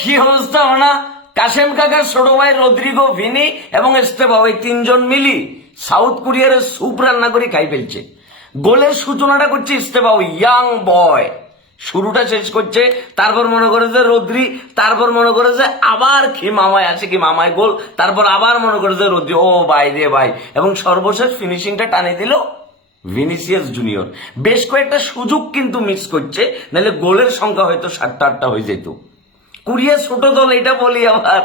কি অবস্থা না, কাশেম কাকার ছোট ভাই রদ্রিগো, ভিনি এবং এস্তেভাও এই তিনজন মিলি সাউথ কোরিয়ার স্যুপ রান্না করে খাই ফেলছে। গোলের সূচনাটা করছে এস্তেভাও, ইয়াং বয় শুরুটা শেষ করছে, তারপর মনে করে যে রদ্রি, তারপর মনে করে যে আবার কি মামায় আসে, কি মামায় গোল, তারপর আবার মনে করে যে রদ্রি, ও ভাই রে ভাই, এবং সর্বশেষ ফিনিশিংটা টানে দিল ভিনিসিয়াস জুনিয়র। বেশ কয়েকটা সুযোগ কিন্তু মিস করছে, নাহলে গোলের সংখ্যা হয়তো 7-8টা হয়ে যেত। কোরিয়া ছোট দল, এটা বলি আবার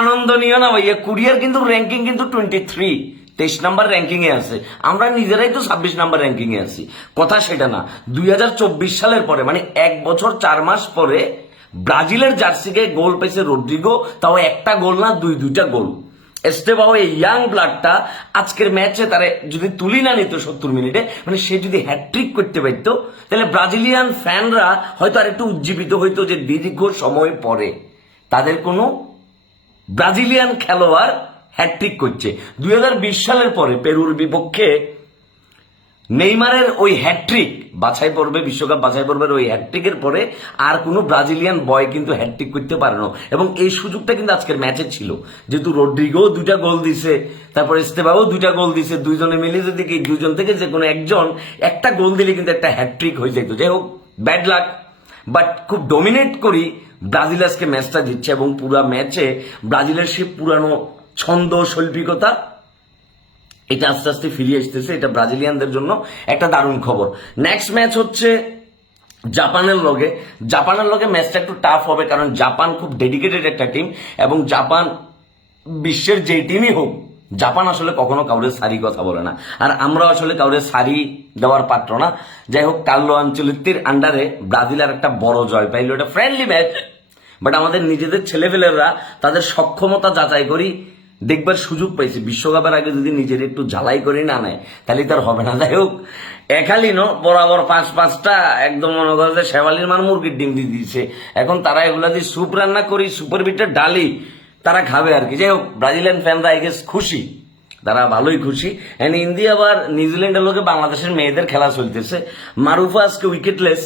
আনন্দনীয় না ভাইয়া। কোরিয়ার কিন্তু র্যাঙ্কিং কিন্তু 23 নাম্বার র্যাঙ্কিং এ আছে, আমরা নিজেরাই তো 26 নাম্বার র্যাঙ্কিং এ আছি। কথা সেটা না, 2024 সালের পরে, মানে 1 বছর 4 মাস পরে ব্রাজিলের জার্সিকে গোল পেয়েছে রদ্রিগো, তাও একটা গোল না, দুইটা গোল। এস্তেভাও এই ইয়াং ব্লাডটা আজকের ম্যাচে তারা যদি তুলি না নিত 70 মিনিটে, মানে সে যদি হ্যাট্রিক করতে পারতো, তাহলে ব্রাজিলিয়ান ফ্যানরা হয়তো আর একটু উজ্জীবিত হইতো যে দীর্ঘ সময় পরে তাদের কোনো ব্রাজিলিয়ান খেলোয়াড় হ্যাট্রিক করছে। 2020 সালের পরে পেরুর বিপক্ষে নেইমারের ওই হ্যাট্রিক বাছাই পর্বে, বিশ্বকাপ বাছাই পর্বের ওই হ্যাট্রিকের পরে আর কোনো ব্রাজিলিয়ান বয় কিন্তু হ্যাট্রিক করতে পারে না। এবং এই সুযোগটা কিন্তু আজকের ম্যাচে ছিল, যেহেতু রদ্রিগো 2টা গোল দিছে, তারপর এস্তেভাও 2টা গোল দিছে, দুইজনে মিলে যদি দুইজন থেকে যে কোনো একজন একটা গোল দিলে কিন্তু একটা হ্যাট্রিক হয়ে যেত। যাই হোক, ব্যাড লাক, বাট খুব ডমিনেট করি ব্রাজিল আজকে ম্যাচটা জিতছে, এবং পুরো ম্যাচে ব্রাজিলের সে পুরানো ছন্দ শৈল্পিকতা এটা আস্তে আস্তে ফিরিয়ে আসতেছে। এটা ব্রাজিলিয়ানদের জন্য একটা দারুণ খবর। নেক্সট ম্যাচ হচ্ছে জাপানের লগে ম্যাচটা একটু টাফ হবে, কারণ জাপান খুব ডেডিকেটেড একটা টিম, এবং জাপান বিশ্বের যেই টিমই হোক, জাপান আসলে কখনো কাউরে সারি কথা বলে না, আর আমরা আসলে কাউরে সারি দেওয়ার পাত্র না। যাই হোক, কার্লো আনচেলত্তির আন্ডারে ব্রাজিল আর একটা বড় জয় পাইল। এটা ফ্রেন্ডলি ম্যাচ, বাট আমাদের নিজেদের ছেলেপেলেরা তাদের সক্ষমতা যাচাই করি দেখবার সুযোগ পাইছে। বিশ্বকাপের আগে যদি নিজের একটু ঝালাই করে না নেয়, তাহলে তার হবে না। যাই হোক, একালি বরাবর 5-5টা একদম মনে করে যে শেওয়ালির মান মুরগির ডিম দিয়ে দিয়েছে। এখন তারা এগুলা দিয়ে স্যুপ রান্না করি, সুপের ভিতরে ডালি তারা খাবে আর কি। যাই হোক, ব্রাজিলিয়ান ফ্যানরা আই গেস খুশি, তারা ভালোই খুশি। এন্ড ইন্ডিয়া আবার নিউজিল্যান্ডের লোকে বাংলাদেশের মেয়েদের খেলা চলতেছে। মারুফা আজকে উইকেটলেস,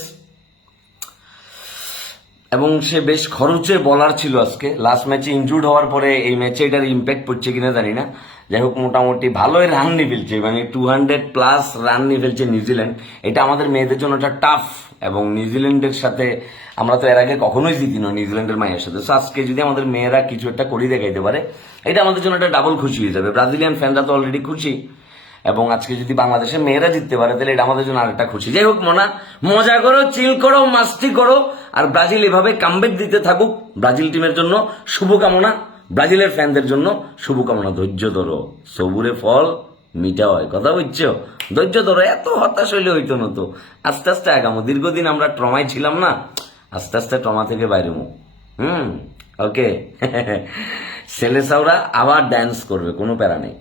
এবং সে বেশ খরচে বলার ছিল আজকে। লাস্ট ম্যাচে ইনজুর্ড হওয়ার পরে এই ম্যাচে এটার ইম্প্যাক্ট পড়ছে কিনা জানি না। যাই হোক, মোটামুটি ভালোই রান নিয়ে ফেলছে, মানে 200+ রান নিয়ে ফেলছে নিউজিল্যান্ড। এটা আমাদের মেয়েদের জন্য একটা টাফ, এবং নিউজিল্যান্ডের সাথে আমরা তো এর আগে কখনোই জিতি না নিউজিল্যান্ডের মায়ের সাথে। সো আজকে যদি আমাদের মেয়েরা কিছু একটা করে দেখাইতে পারে, এটা আমাদের জন্য একটা ডাবল খুশি হয়ে যাবে। ব্রাজিলিয়ান ফ্যানরা তো অলরেডি খুশি, এবং আজকে যদি বাংলাদেশের মেয়েরা জিততে পারে, তাহলে এটা আমাদের জন্য আরেকটা খুশি। যাই হোক, মজা করো, চিল করো, মাস্তি করো, আর ব্রাজিল এভাবে কামব্যাক দিতে থাকুক। ব্রাজিল টিমের জন্য শুভকামনা, ব্রাজিলের ফ্যানদের জন্য শুভকামনা। ধৈর্য ধরো, সবুরে ফল মিঠা হয়, কথা বুঝছো? ধৈর্য ধরো, এত হতাশ হইলে হইতো না তো। আস্তে আস্তে আগামো। দীর্ঘদিন আমরা ট্রমায় ছিলাম না, আস্তে আস্তে ট্রমা থেকে বাইরে মো। ওকে। ছেলে সাউরা আবার ড্যান্স করবে, কোনো প্যারা নেই।